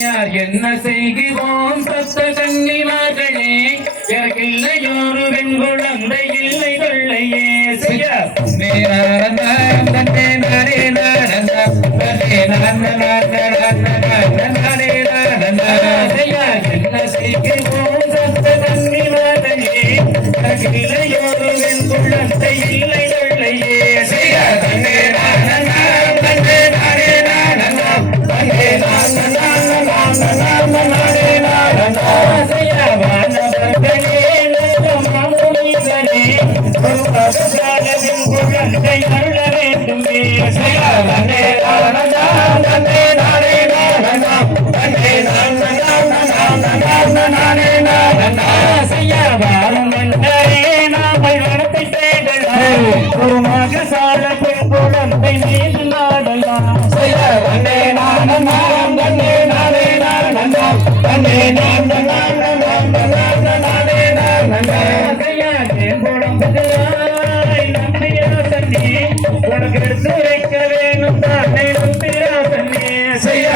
யார் என்ன செய்கிறோம் சத்த கன்னிமார்களே எனக்கில்லையோரு வெண் குழந்தை இல்லை சொல்லையே செய்ய என்ன செய்கிறோம் சத்த கன்னிமார்களே எனக்கில்லையோரு வெண் குழந்தை இல்லை சொல்லையே செய்ய சால பெண் குழந்தை மீது நாடலாம் உனக்கு எடுத்து வைக்க வேணும் தானே நம்பியா தண்ணே செய்ய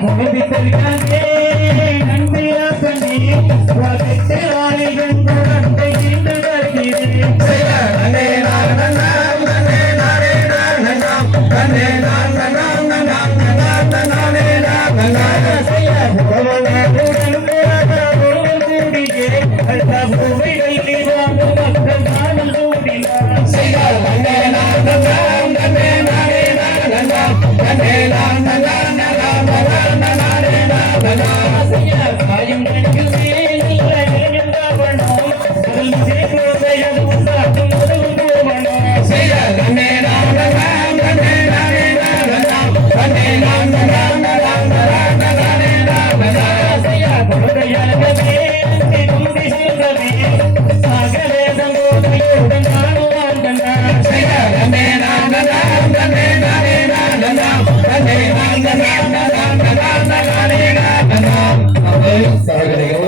புகவி தெரியாதே நம்பியா தண்ணி உலகத்தை ஆளுகள் குழந்தை நீண்டு வருகிறேன் செய்ய